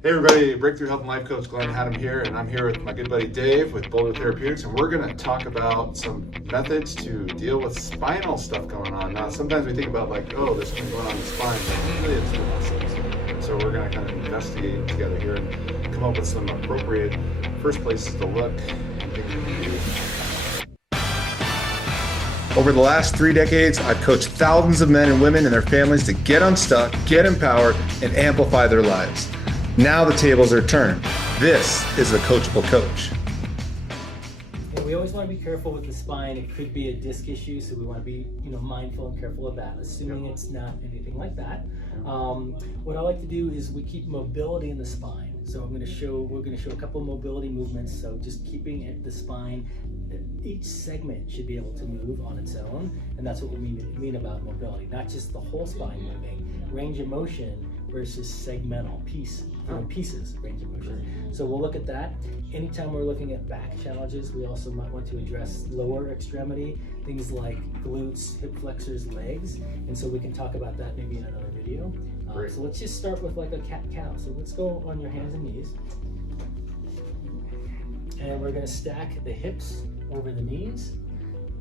Hey everybody, Breakthrough Health and Life Coach Glenn Hattem here, and I'm here with my good buddy Dave with Boulder Therapeutics, and we're going to talk about some methods to deal with spinal stuff going on. Now, sometimes we think about like, oh, there's something going on in the spine, but really it's the muscles. So we're going to kind of investigate together here and come up with some appropriate first places to look and things we can do. Over the last 3 decades, I've coached thousands of men and women and their families to get unstuck, get empowered, and amplify their lives. Now the tables are turned. This is the Coachable Coach. And we always want to be careful with the spine. It could be a disc issue, so we want to be, mindful and careful of that, assuming it's not anything like that. What I like to do is we keep mobility in the spine. So we're going to show a couple of mobility movements. So just keeping the spine, each segment should be able to move on its own, and that's what we mean about mobility, not just the whole spine moving. Range of motion versus segmental pieces, range of motion. So we'll look at that. Anytime we're looking at back challenges, we also might want to address lower extremity, things like glutes, hip flexors, legs, and so we can talk about that maybe in another video. So let's just start with like a cat-cow. So let's go on your hands and knees, and we're going to stack the hips over the knees,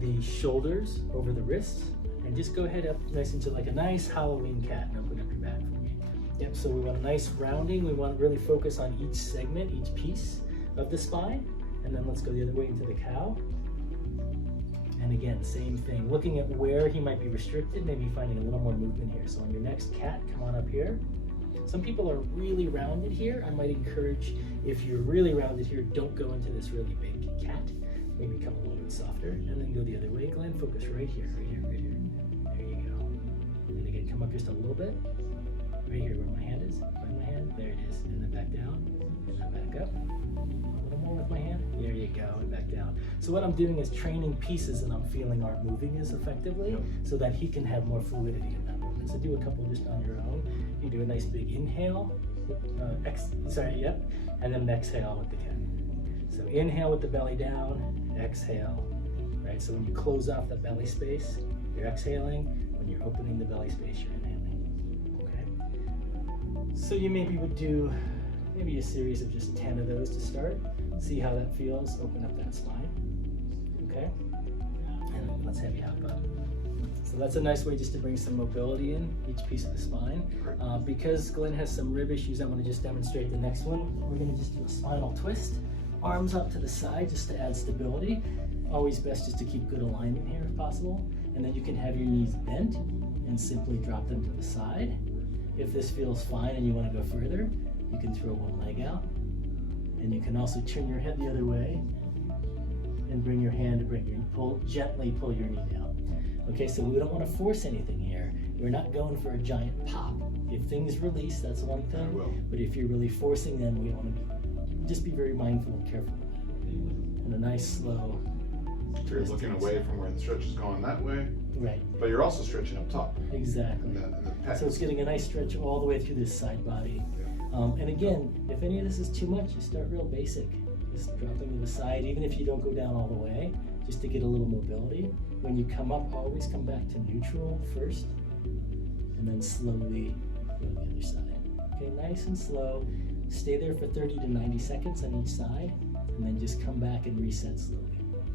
the shoulders over the wrists, and just go ahead up nice into like a nice Halloween cat and open up your back for me. Yep, so we want a nice rounding. We want to really focus on each segment, each piece of the spine. And then let's go the other way into the cow. And again, same thing. Looking at where he might be restricted, maybe finding a little more movement here. So on your next cat, come on up here. Some people are really rounded here. I might encourage, if you're really rounded here, don't go into this really big cat. Maybe come a little bit softer, and then go the other way. Glenn, focus right here, right here, right here. There you go. And again, come up just a little bit. Right here where my hand is. Find my hand. There it is. And then back down. And then back up. A little more with my hand. There you go. And back down. So what I'm doing is training pieces that I'm feeling aren't moving as effectively, so that he can have more fluidity in that movement. So do a couple just on your own. You do a nice big inhale. And then exhale with the cat. So inhale with the belly down. Exhale. Right. So when you close off the belly space, you're exhaling. When you're opening the belly space, you're inhaling. So you maybe would do maybe a series of just 10 of those to start. See how that feels. Open up that spine. Okay? And then let's have you hop up. So that's a nice way just to bring some mobility in each piece of the spine. Because Glenn has some rib issues, I'm going to just demonstrate the next one. We're going to just do a spinal twist. Arms up to the side just to add stability. Always best just to keep good alignment here if possible. And then you can have your knees bent and simply drop them to the side. If this feels fine and you want to go further, you can throw one leg out. And you can also turn your head the other way and bring your hand to gently pull your knee down. Okay, so we don't want to force anything here. We're not going for a giant pop. If things release, that's one thing. But if you're really forcing them, we want to just be very mindful and careful of that. And a nice slow. You're looking away from where the stretch is going that way. Right. But you're also stretching up top. Exactly. So it's getting a nice stretch all the way through this side body. And again, if any of this is too much, you start real basic. Just dropping to the side, even if you don't go down all the way, just to get a little mobility. When you come up, always come back to neutral first, and then slowly go to the other side. Okay, nice and slow. Stay there for 30 to 90 seconds on each side, and then just come back and reset slowly.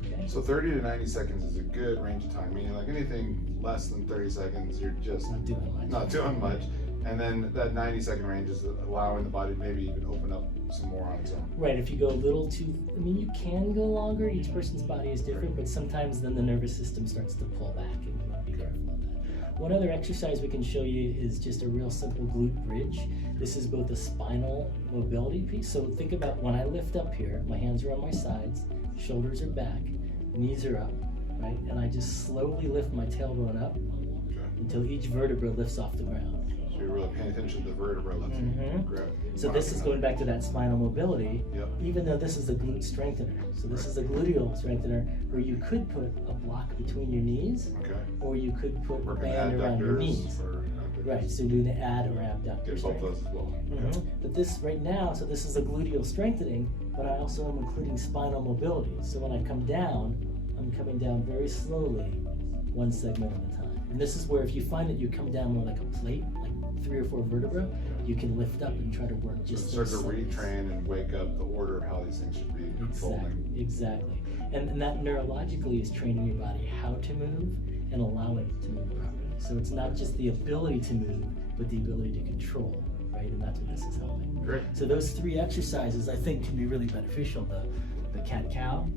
Okay. So 30 to 90 seconds is a good range of time, meaning like anything less than 30 seconds, you're just not doing much. And then that 90-second range is allowing the body to maybe even open up some more on its own. Right, if you go a little too, you can go longer, each person's body is different, but sometimes then the nervous system starts to pull back, and you want to be careful of that. One other exercise we can show you is just a real simple glute bridge. This is both a spinal mobility piece, so think about when I lift up here, my hands are on my sides, shoulders are back, knees are up, right? And I just slowly lift my tailbone up until each vertebra lifts off the ground. So you're really paying attention to the vertebra lifting. So this is going back to that spinal mobility, even though this is a glute strengthener. So this is a gluteal strengthener where you could put a block between your knees, or you could put a band around your knees. Right, so doing the ad or abductor. Both those as well. But this right now, so this is a gluteal strengthening, but I also am including spinal mobility. So when I come down, I'm coming down very slowly, one segment at a time. And this is where if you find that you come down more like a plate, like 3 or 4 vertebrae, you can lift up and try to work just Start to those settings. retrain and wake up the order of how these things should be unfolding. Exactly. And that neurologically is training your body how to move and allow it to move properly. So it's not just the ability to move, but the ability to control, right? And that's what this is helping. Great. So those 3 exercises I think can be really beneficial. The cat-cow,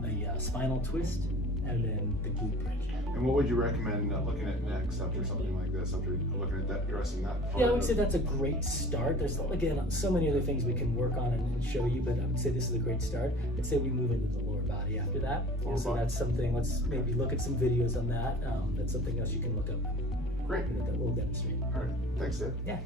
the spinal twist, and then the glute bridge. And what would you recommend looking at next after something like this, after looking at that, addressing that part? Yeah, I would say that's a great start. There's, again, so many other things we can work on and show you, but I would say this is a great start. I'd say we move into the lower body after that. Lower So body. that's something, let's maybe look at some videos on that. That's something else you can look up. Great. That we'll demonstrate. All right. Thanks, Dave. Yeah.